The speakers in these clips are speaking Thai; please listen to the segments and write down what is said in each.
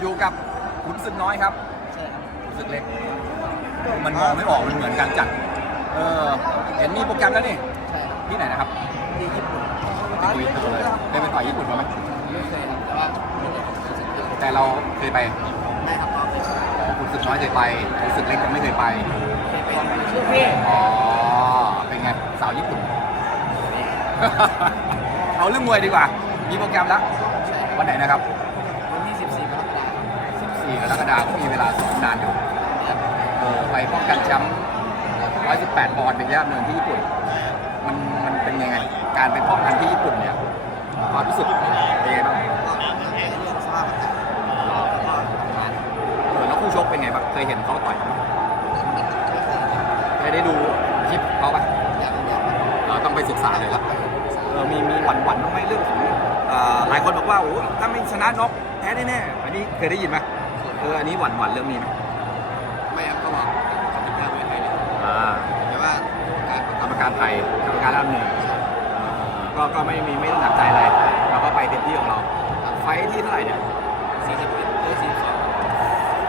อยู่กับขุนศึกน้อยครับใช่ครับขุนศึกเล็ก มันมองไม่ออกมันเหมือนกันจัดเออเห็นมีโปรแกรมแล้วนี่ใช่ครับที่ไหนนะครับที่ญี่ปุ่นที่คุยตัวเลยได้ไปต่อยญี่ปุ่นมาไหมไม่เคยครับแต่ว่าไม่ได้ของศึกเยอะแต่เราเคยไปได้ครับก็เคยอ๋อขุนศึกน้อยเคยไปขุนศึกเล็กยังไม่เคยไปเคยไปช่วยพี่อ๋อเป็นไงสาวญี่ปุ่น เอาเรื่องมวยดีกว่า มีโปรแกรมแล้วใช่ครับวันไหนนะครับ วันที่ 14กรกฎาคม 14กรกฎาคมมีเวลาซ้อมนานอยู่เออไปป้องกันแชมป์118ปอนด์เป็นย่ามเนินที่ญี่ปุ่น มันมันเป็นยังไง การไปป้องกันที่ญี่ปุ่นเนี่ยความรู้สึกเป็นยังไงบ้างแค่เออแล้วคู่ชกเป็นไงบ้างเคยเห็นเขาต่อยไหมเคยได้ดูคลิปเขาปะอยากอยาต้องไปศึกษาเลยละเออมีมีหวั่นหวั่นๆบ้างไหมเรื่องของเอ่อหลายคนบอกว่าโอ้ถ้าไม่ชนะน็อกแพ้แน่ๆอันนี้เคยได้ยินไหม เอออันนี้หวั่นหวั่นๆเรื่องนี้ไหมไม่ครับก็บอกกติกามวยไทยเลยอ่าแต่ว่าการประกกัรบรมการไทยกรรมการรับเนินก็ก็ไม่มีไม่ต้องหนักใจอะไรเราก็ไปเต็มที่ของเรา ไฟท์ที่เท่าไหร่เนี่ย41หรือ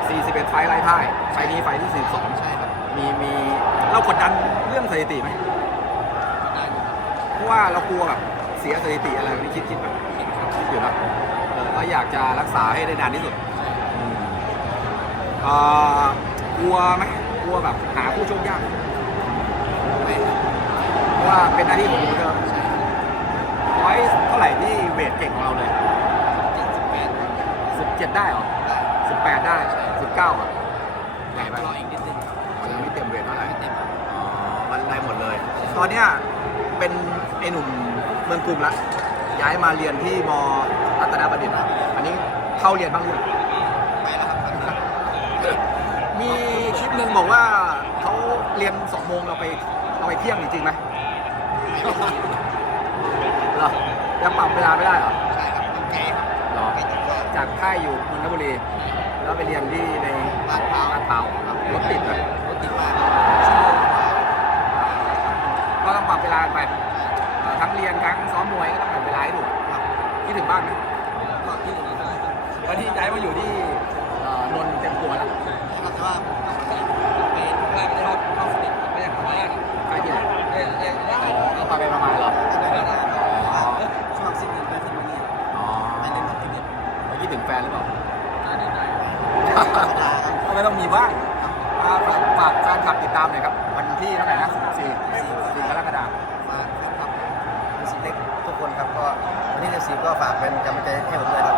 42 41ไฟท์ไล่พ่ายไฟท์นี้ไฟท์ที่ 42 ใช่ครับ มีมีเรากดดันเรื่องสถิติไหมก็ได้อยู่ครับเพราะว่าเรากลัวแบบเสียสถิติอะไรแบบนี้คิดคิดไหมคิดครับคิดอยู่นะเออก็อยากจะรักษาให้ได้นานที่สุดใช่ครับอืมเอ่อกลัวไหมกลัวแบบหาผู้โชคยากไม่ครับเพราะว่าเป็นหน้าที่ของผมเธอใช่ครับร้อยเท่าไหร่ที่เวทเก่งของเราเลย78 17ได้เหรอได้18ได้19อะใหญ่ไปรออีกนิดนึงมันยังไม่เต็มเวทเท่าไหร่ไม่เต็มอ๋อมันได้หมดเลย ตอนเนี้ยเป็นไอ้หนุ่มเมืองกรุงละย้ายมาเรียนที่มรัตนบัณฑิตอันนี้เข้าเรียนบ้างหรือยัง มีคลิปหนึ่งบอกว่าเขาเรียนสองโมงเราไปเราไปเที่ยงจริงๆไหมเหรอยังปรับเวลาไม่ได้เหรอใช่ครับมันไกลครับเหรอไกลจากบ้านจากค่ายอยู่นนทบุรี แล้วไปเรียนที่ในลาดพร้าวลาดพร้าวรถติดเลยรถติดมากครับชั่วโมงกว่าก็ต้องปรับเวลากันไปเอ่อทั้งเรียนทั้งซ้อมมวยก็ต้องปรับเวลาให้ถูกครับคิดถึงบ้านไหม ก็ที่อื่นได้ครับตอนที่ย้ายมาอยู่ที่ ดถึงแฟนหรือเปล่าได้ได้ธรรมดาครับก็ไม่ต้องมีบ้างอ่าฝากฝากแฟนคลับติดตามหน่อยครับ วันที่เท่าไหร่นะ14 14กรกฎาคมมาแฟนคลับมิสิเล็กทุกคนครับก็วันที่14ก็ฝากเป็นกำลังใจให้ผมด้วยครับ